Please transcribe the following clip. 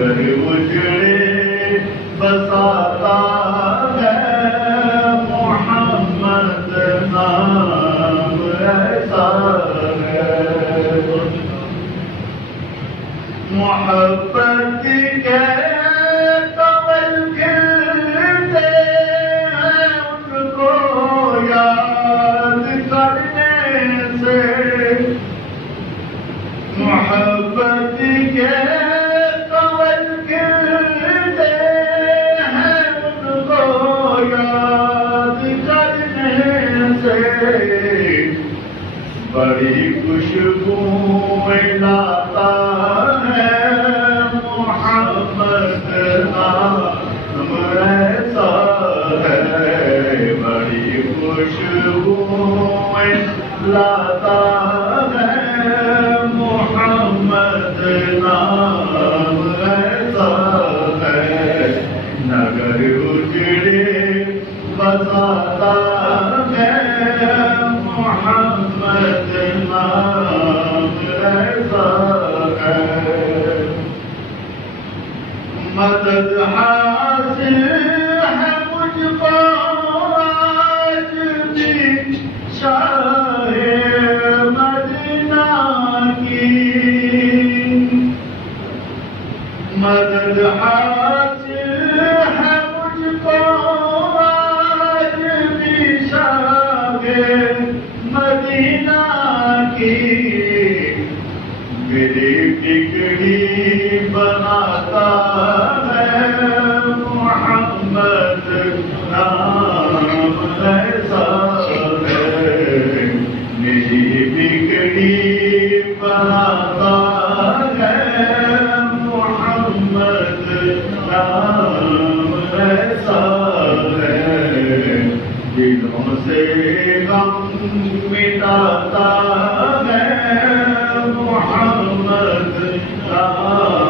نگر محبت کے کمل کھلتے ہیں ان کو یاد کرنے سے، محبت کے کمل کھلتے ہیں ان کو یاد کرنے سے، بڑی خوشبو لاتا ہے محمد نام ایسا ہے، بڑی خوشبو لاتا ہے محمد نام ایسا ہے، نگر اجڑے بساتا ہے محمد نام ایسا ہے، مدد حاصل ہے مجھ کو آج بھی شاہ مدینہ کی، مدد حاصل ہے مجھ کو آج بھی شاہ مدینہ کی، میری ٹکڑی بناتا ہے محمد نام ایسا ہے، میری ٹکڑی بناتا ہے محمد نام ایسا ہے، دلوں سے غم مٹاتا ہے محمد نام